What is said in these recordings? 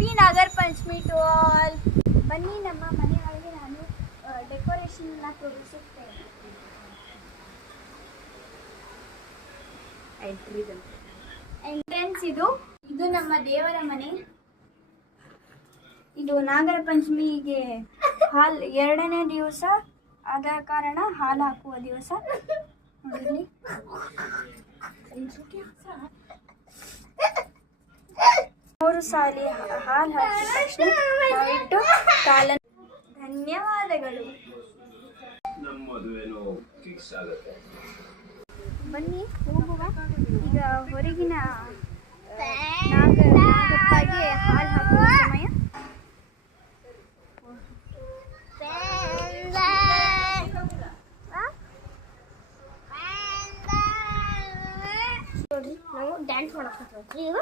Happy Nagara Panchami to all. ಬನ್ನಿ ನಮ್ಮ ಮನೆಯೊಳಗೆ ನಾನು ಡೆಕೋರೇಷನ್ ತೋರಿಸುತ್ತೇನೆ. ಎಂಟ್ರೆನ್ಸ್ ಇದು ನಮ್ಮ ದೇವರ ಮನೆ. ಇದು ನಾಗರ ಪಂಚಮಿಗೆ ಹಾಲ್ 2ನೇ ದಿವಸ ಆದ ಕಾರಣ ಹಾಲು ಹಾಕುವ ದಿವಸ. ನೋಡಿ 3 ಸಾಲಿ ಹಾಲು ಹಾಕಿದ ತಕ್ಷಣ ನಾವಿಟ್ಟು ಕಾಲ. ಧನ್ಯವಾದಗಳು. ಬನ್ನಿ ಹೋಗುವ. ಈಗ ಹೊರಗಿನ ನಾಗಪ್ಪಗೆ ಹಾಲು ಹಾಕುವ ಸಮಯ. ನೋಡ್ರಿ ನಾವು ಡ್ಯಾನ್ಸ್ ಮಾಡಕ್ಕೆ ಈಗ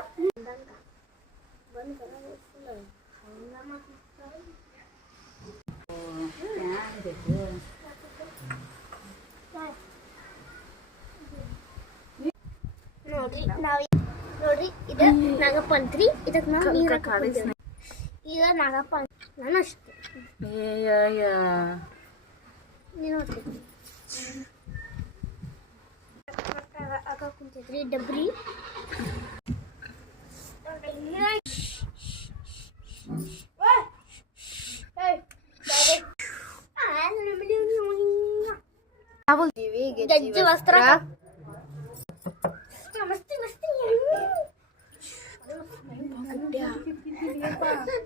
ನೋಡ್ರಿ ಇದು ನಾಗಪ್ಪಂತ್ರಿ. ಇದಕ್ಕೆ ನಾವು ನೀರು ಹಾಕಿದ್ದೇವೆ. ಈಗ ನಾಗಪ್ಪ ನಾನು ಅಷ್ಟೇ ನೀನು ಆಗ ಕುಂತಿದ್ರಿ ಡಬ್ರಿ. ಗಜ್ಜೆ ವಸ್ತ್ರ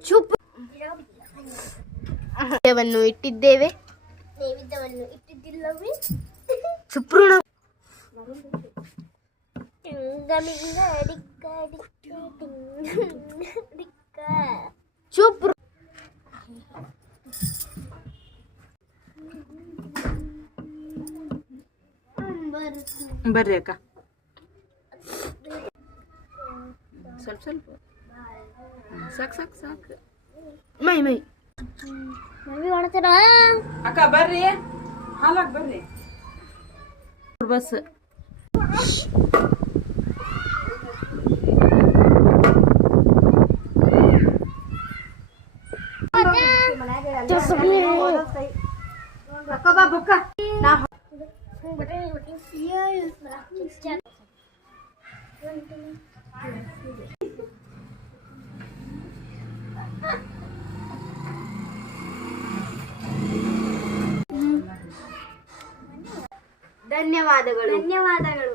ಚುಪ್. ನೈವೇದ್ಯವನ್ನು ಇಟ್ಟಿದ್ದೇವೆ. ನೈವೇದ್ಯವನ್ನು ಇಟ್ಟಿದ್ದಿಲ್ಲವೇ? ಸುಪ್ರೂಣ ಚುಪ್. ಬರ್ರಿ ಅಕ್ಕ, ಸ್ವಲ್ಪ ಸ್ವಲ್ಪ ಸಾಕು ಸಾಕು ಸಾಕು. ಮೈ ಮೈ ಮಾಡ್ತಾರ ಅಕ್ಕ, ಬರ್ರಿ ಹಾಲಾಕ್ ಬರ್ರಿ. ಬಸ್ ಧನ್ಯವಾದಗಳು. ಧನ್ಯವಾದಗಳು.